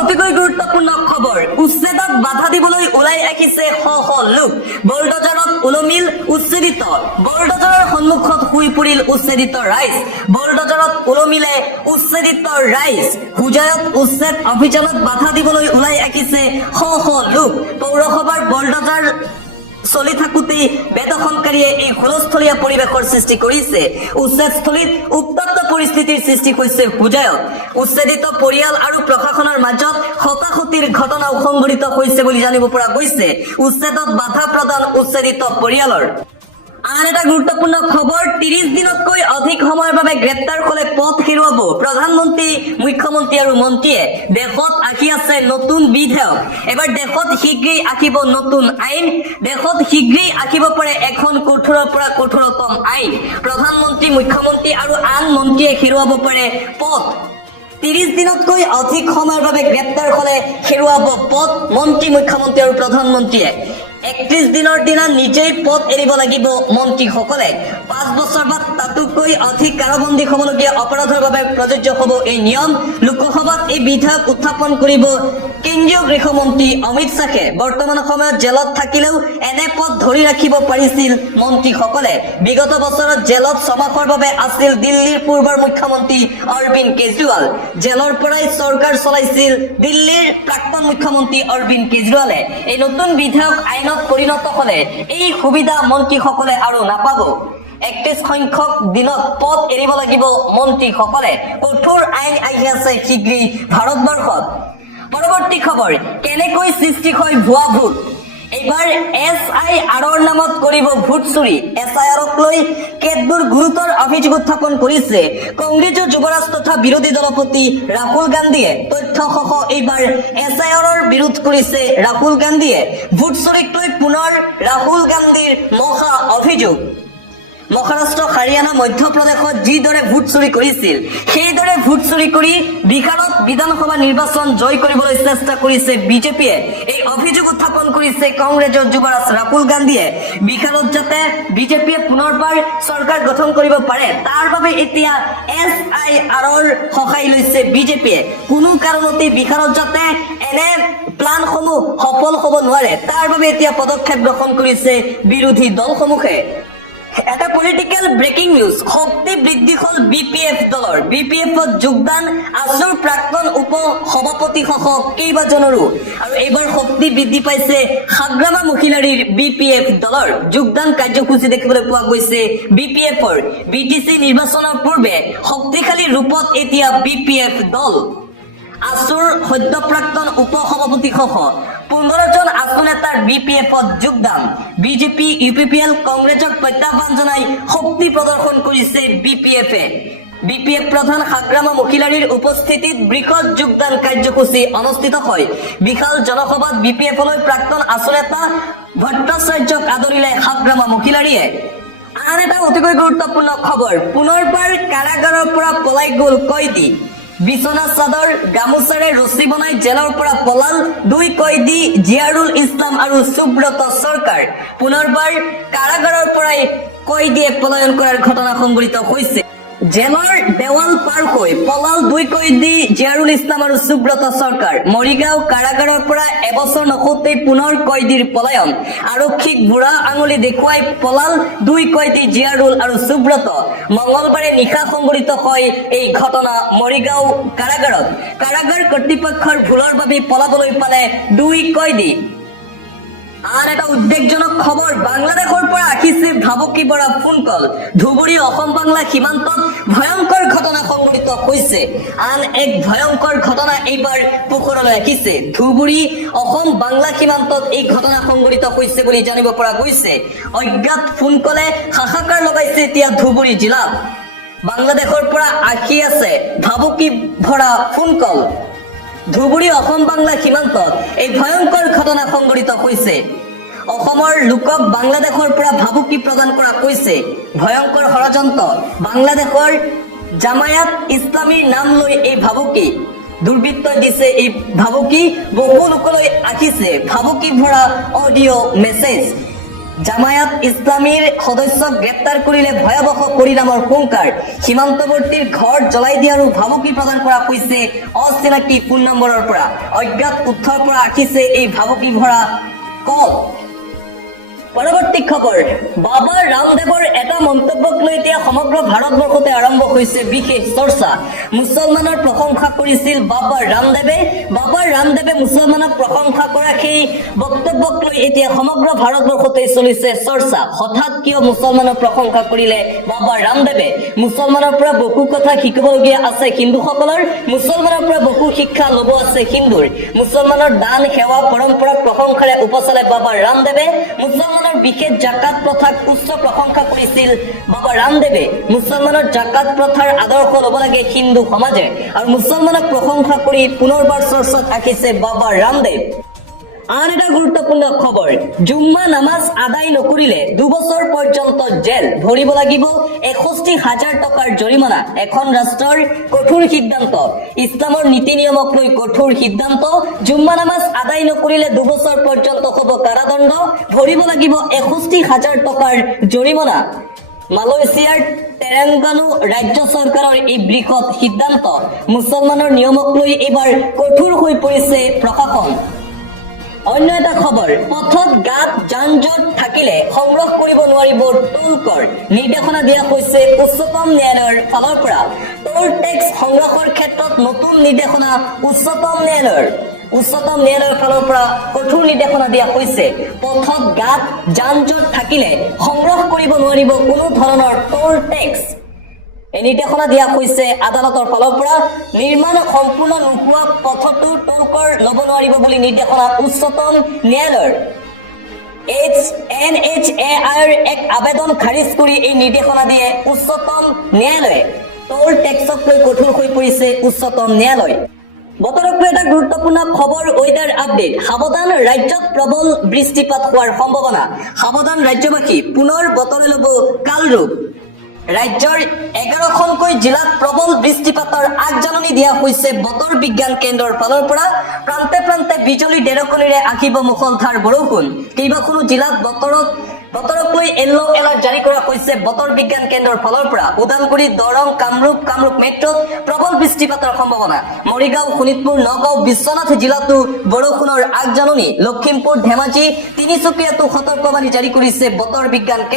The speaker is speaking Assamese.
অতিকৈ গুৰুত্বপূৰ্ণ খবৰ উচ্ছেদক বাধা দিবলৈ ওলাই আহিছে শ শ লোক বলডজাৰত উলমিল উচ্ছেদিত বলডজাৰৰ সন্মুখত শুই পৰিল উচ্ছেদিত ৰাইজ বলডজাৰত উলমিলে উচ্ছেদিত ৰাইজ হুজায়ত উচ্ছেদ অভিযানত বাধা দিবলৈ ওলাই আহিছে শ শ লোক পৌৰসভাৰ বলডজাৰ চলি থাকোঁতেই বেদখলকাৰীয়ে এই হুলস্থলীয়া পৰিৱেশৰ সৃষ্টি কৰিছে উচ্ছেদস্থলীত উত্তপ্ত পৰিস্থিতিৰ সৃষ্টি হৈছে হুজায়ত উচ্ছেদিত পৰিয়াল আৰু প্ৰশাসনৰ মাজত হতাহতিৰ ঘটনাও সংঘটিত হৈছে বুলি জানিব পৰা গৈছে উচ্ছেদত বাধা প্ৰদান উচ্ছেদিত পৰিয়ালৰ আন এটা গুৰুত্বপূৰ্ণ খবৰ 30 দিনতকৈ অধিক সময়ৰ বাবে গ্ৰেপ্তাৰ হ'লে পদ হেৰুৱাব প্ৰধানমন্ত্ৰী মুখ্যমন্ত্ৰী আৰু মন্ত্ৰীয়ে দেশত আহি আছে নতুন বিধেয়ক এবাৰ দেশত শীঘ্ৰেই আহিব নতুন আইন দেশত শীঘ্ৰেই আহিব পাৰে এখন কঠোৰৰ পৰা কঠোৰতম আইন প্ৰধানমন্ত্ৰী মুখ্যমন্ত্ৰী আৰু আন মন্ত্ৰীয়ে হেৰুৱাব পাৰে পদ 30 দিনতকৈ অধিক সময়ৰ বাবে গ্ৰেপ্তাৰ হ'লে হেৰুৱাব পদ মন্ত্ৰী মুখ্যমন্ত্ৰী আৰু প্ৰধানমন্ত্ৰীয়ে 31 দিনৰ দিনা নিজেই পদ এৰিব লাগিব মন্ত্ৰীসকলে 5 বছৰ বা তাতোকৈ অধিক কাৰাবন্দী হ'বলগীয়া অপৰাধৰ বাবে প্ৰযোজ্য হ'ব এই নিয়ম লোকসভাত এই বিধেয়ক উত্থাপন কৰিব কেন্দ্ৰীয় গৃহমন্ত্ৰী অমিত শ্বাহে বৰ্তমান সময়ত জেলত থাকিলেও এনে পদ ধৰি ৰাখিব পাৰিছিল মন্ত্ৰীসকলে বিগত বছৰত জেলত ছমাহৰ বাবে আছিল দিল্লীৰ পূৰ্বৰ মুখ্যমন্ত্ৰী অৰবিন্দ কেজৰিৱাল জেলৰ পৰাই চৰকাৰ চলাইছিল দিল্লীৰ প্ৰাক্তন মুখ্যমন্ত্ৰী অৰবিন্দ কেজৰিৱালে এই নতুন বিধেয়ক আইনত পৰিণত হ'লে এই সুবিধা মন্ত্ৰীসকলে আৰু নাপাব 31 সংখ্যক দিনত পদ এৰিব লাগিব মন্ত্ৰীসকলে কঠোৰ আইন আহি আছে শীঘ্ৰেই ভাৰতবৰ্ষত পৰৱৰ্তী খবৰ কেনেকৈ সৃষ্টি হয় ভুৱা ভোট এইবাৰ SIRৰ নামত কৰিব ভোট চুৰি SIRক লৈ কেতবোৰ গুৰুতৰ অভিযোগ উত্থাপন কৰিছে কংগ্ৰেছৰ যুৱৰাজ তথা বিৰোধী দলপতি ৰাহুল গান্ধীয়ে তথ্যসহ এইবাৰ SIRৰ বিৰোধ কৰিছে ৰাহুল গান্ধীয়ে ভোট চুৰিক লৈ পুনৰ ৰাহুল গান্ধীৰ মহা অভিযোগ মহাৰাষ্ট্ৰ হাৰিয়ানা মধ্যপ্ৰদেশত যিদৰে ভোট চুৰি কৰিছিল সেইদৰে ভোট চুৰি কৰি বিহাৰত বিধানসভা নিৰ্বাচন জয় কৰিবলৈ চেষ্টা কৰিছে বিজেপিয়ে এই অভিযোগ উত্থাপন কৰিছে কংগ্ৰেছৰ যুৱৰাজ ৰাহুল গান্ধীয়ে বিহাৰত যাতে বিজেপিয়ে পুনৰবাৰ চৰকাৰ গঠন কৰিব পাৰে তাৰ বাবে এতিয়া SIRৰ সহায় লৈছে বিজেপিয়ে কোনো কাৰণতে বিহাৰত যাতে এনে প্লানসমূহ সফল হ'ব নোৱাৰে তাৰ বাবে এতিয়া পদক্ষেপ গ্ৰহণ কৰিছে বিৰোধী দলসমূহে এটা পলিটিক্যাল ব্ৰেকিং নিউজ শক্তি বৃদ্ধি হল বিপিএফ দলৰ বিপিএফত যোগদান আছুৰ প্ৰাক্তন উপ সভাপতি সহ কেইবাজনৰো আৰু এইবাৰ শক্তি বৃদ্ধি পাইছে হাগ্ৰামা মহিলাৰীৰ বিপিএফ দলৰ যোগদান কাৰ্যসূচী দেখিবলৈ পোৱা গৈছে বিপিএফৰ বিটিসি নিৰ্বাচনৰ পূৰ্বে শক্তিশালী ৰূপত এতিয়া বিপিএফ দল আছুৰ সদ্য প্ৰাক্তন উপ সভাপতি সহ 15 জন আছু নেতাৰ বিপিএফত যোগদান বিজেপি ইউপিপিএল কংগ্ৰেছক প্ৰত্যাহ্বান জনাই শক্তি প্ৰদৰ্শন কৰিছে বিপিএফে বিপিএফ প্ৰধান হাগ্ৰামা মহিলাৰীৰ উপস্থিতিত বৃহৎ যোগদান কাৰ্যসূচী অনুষ্ঠিত হয় বিশাল জনসভাত বিপিএফলৈ প্ৰাক্তন আছু নেতা ভট্টাচাৰ্যক আদৰিলে হাগ্ৰামা মহিলাৰীয়ে আন এটা অতিকৈ গুৰুত্বপূৰ্ণ খবৰ পুনৰবাৰ কাৰাগাৰৰ পৰা পলাই গ'ল কয়দী বিছনা চাদৰ গামোচাৰে ৰছী বনাই জেলৰ পৰা পলাল দুই কয়দী জিয়াৰুল ইছলাম আৰু সুব্ৰত চৰকাৰ পুনৰবাৰ কাৰাগাৰৰ পৰাই কয়দীয়ে পলায়ন কৰাৰ ঘটনা সংঘটিত হৈছে জেলৰ দেৱাল পাৰ হৈ পলাল দুই কয়দী জিয়াৰুল ইছলাম আৰু সুব্ৰত চৰকাৰ মৰিগাঁও কাৰাগাৰৰ পৰা এবছৰ নখতেই পুনৰ কয়দীৰ পলায়ন আৰক্ষীক বুঢ়া আঙুলি দেখুৱাই পলাল দুই কয়দী জিয়াৰুল আৰু সুব্ৰত মঙলবাৰে নিশা সংঘটিত হয় এই ঘটনা মৰিগাঁও কাৰাগাৰত কাৰাগাৰ কৰ্তৃপক্ষৰ ভুলৰ বাবে পলাবলৈ পালে দুই কয়দী আৰ এটা উদ্বেগজনক খবৰ বাংলাদেশেৰ পৰা আহিছে ভাবুকি বৰা ফোন কল ধুবুৰী অসম বাংলা সীমান্তত ভয়ঙ্কৰ ঘটনা সংঘটিত হৈছে আন এক ভয়ঙ্কৰ ঘটনা এইবাৰ পোহৰলৈ আহিছে ধুবুৰী অসম বাংলা সীমান্তত এই ঘটনা সংঘটিত হৈছে বুলি জানিব পৰা গৈছে অজ্ঞাত ফোন কলে হাহাকাৰ লগাইছে এতিয়া ধুবুৰী জিলাত বাংলাদেশেৰ পৰা আহি আছে ভাবুকি ভৰা ফোন কল ধুবুৰী অসম বাংলা সীমান্তত এই ভয়ঙ্কৰ ঘটনা সংঘটিত হৈছে অসমৰ লোকক বাংলাদেশৰ পৰা ভাবুকি প্ৰদান কৰা হৈছে ভয়ঙ্কৰ ষড়যন্ত্ৰ বাংলাদেশৰ জামায়াত ইছলামীৰ নাম লৈ এই ভাবুকি দুৰ্বৃত্ত দিছে এই ভাবুকি বহু লোকলৈ আহিছে ভাবুকি ভৰা অডিঅ' মেছেজ জামায়াত ইছলামীৰ সদস্যক গ্ৰেপ্তাৰ কৰিলে ভয়াৱহ পৰিণামৰ হুংকাৰ সীমান্তৱৰ্তীৰ ঘৰ জ্বলাই দিয়া আৰু ভাবুকি প্ৰদান কৰা হৈছে অচিনাকি ফোন নম্বৰৰ পৰা অজ্ঞাত উৎসৰ পৰা আহিছে এই ভাবুকি ভৰা কল পৰৱৰ্তী খবৰ বাবা ৰামদেৱৰ এটা মন্তব্যক লৈ এতিয়া সমগ্ৰ ভাৰতবৰ্ষতে আৰম্ভ হৈছে বিশেষ চৰ্চা মুছলমানৰ প্ৰশংসা কৰিছিল বাবা ৰামদেৱে মুছলমানক প্ৰশংসা কৰা সেই বক্তব্যক লৈ এতিয়া সমগ্ৰ ভাৰতবৰ্ষতে চলিছে চৰ্চা হঠাৎ কিয় মুছলমানৰ প্ৰশংসা কৰিলে বাবা ৰামদেৱে মুছলমানৰ পৰা বহু কথা শিকিবলগীয়া আছে হিন্দুসকলৰ মুছলমানৰ পৰা বহু শিক্ষা ল'ব আছে হিন্দুৰ মুছলমানৰ দান সেৱা পৰম্পৰাক প্ৰশংসাৰে উপচালে বাবা ৰামদেৱে মুছলমানৰ বিশেষ জাকাত প্ৰথাক উচ্চ প্ৰশংসা কৰিছিল বাবা ৰামদেৱে মুছলমানৰ জাকাত প্ৰথাৰ আদৰ্শ ল'ব লাগে হিন্দু সমাজে আৰু মুছলমানক প্ৰশংসা কৰি পুনৰবাৰ চৰ্চাত আহিছে বাবা ৰামদেৱ আন এটা গুৰুত্বপূৰ্ণ খবৰ জুম্মা নামাজ আদায় নকৰিলে 2 বছৰ পৰ্যন্ত জেল ভৰিব লাগিব ৬১,০০০ টকাৰ জৰিমনা এখন ৰাষ্ট্ৰৰ কঠোৰ সিদ্ধান্ত ইছলামৰ নীতি নিয়মক লৈ কঠোৰ সিদ্ধান্ত জুম্মা নামাজ আদায় নকৰিলে 2 বছৰ পৰ্যন্ত হ'ব কাৰাদণ্ড ভৰিব লাগিব ৬১,০০০ টকাৰ জৰিমনা মালয়েছিয়াৰ তেলেংগানা ৰাজ্য চৰকাৰৰ এই বৃহৎ সিদ্ধান্ত মুছলমানৰ নিয়মক লৈ এইবাৰ কঠোৰ হৈ পৰিছে প্ৰশাসন অন্য এটা খবৰ পথত গাত যান-জঁট থাকিলে সংগ্ৰহ কৰিব নোৱাৰিব টোল কৰ নিৰ্দেশনা দিয়া হৈছে উচ্চতম ন্যায়ালয়ৰ ফালৰ পৰা টোল টেক্স সংগ্ৰহৰ ক্ষেত্ৰত নতুন নিৰ্দেশনা উচ্চতম ন্যায়ালয়ৰ ফালৰ পৰা কঠোৰ নিৰ্দেশনা দিয়া হৈছে পথত গাত যান-জঁট থাকিলে সংগ্ৰহ কৰিব নোৱাৰিব কোনো ধৰণৰ টোল টেক্স এই নিৰ্দেশনা দিয়া হৈছে আদালতৰ ফালৰ পৰা নিৰ্মাণ সম্পূৰ্ণ নোহোৱা পথতো টোল কৰ ল'ব নোৱাৰিব বুলি নিৰ্দেশনা উচ্চতম ন্যায়ালয়ৰ NHAIৰ এক আবেদন খাৰিজ কৰি এই নিৰ্দেশনা দিয়ে উচ্চতম ন্যায়ালয়ে টোল টেক্সক লৈ কঠোৰ হৈ পৰিছে উচ্চতম ন্যায়ালয় বতৰক লৈ এটা গুৰুত্বপূৰ্ণ খবৰ ৱেডাৰ আপডেট সাৱধান ৰাজ্যত প্ৰবল বৃষ্টিপাত হোৱাৰ সম্ভাৱনা সাৱধান ৰাজ্যবাসী পুনৰ বতৰে ল'ব কালৰূপ ৰাজ্যৰ 11খনকৈ জিলাত প্ৰবল বৃষ্টিপাতৰ আগজাননী দিয়া হৈছে বতৰ বিজ্ঞান কেন্দ্ৰৰ ফালৰ পৰা প্ৰান্তে প্ৰান্তে বিজুলী ঢেৰেকনিৰে আহিব মুষলধাৰ বৰষুণ কেইবাখনো জিলাত বতৰক লৈ য়েল্লো এলাৰ্ট জাৰি কৰা হৈছে বতৰ বিজ্ঞান কেন্দ্ৰৰ ফালৰ পৰা ওদালগুৰি দৰং কামৰূপ মেট্ৰত প্ৰবল বৃষ্টিপাতৰ সম্ভাৱনা মৰিগাঁও শোণিতপুৰ নগাঁও বিশ্বনাথ জিলাতো বৰষুণৰ আগজাননী লখিমপুৰ ধেমাজি তিনিচুকীয়াতো সতৰ্কবাণী জাৰি কৰিছে বতৰ বিজ্ঞান কেন্দ্ৰ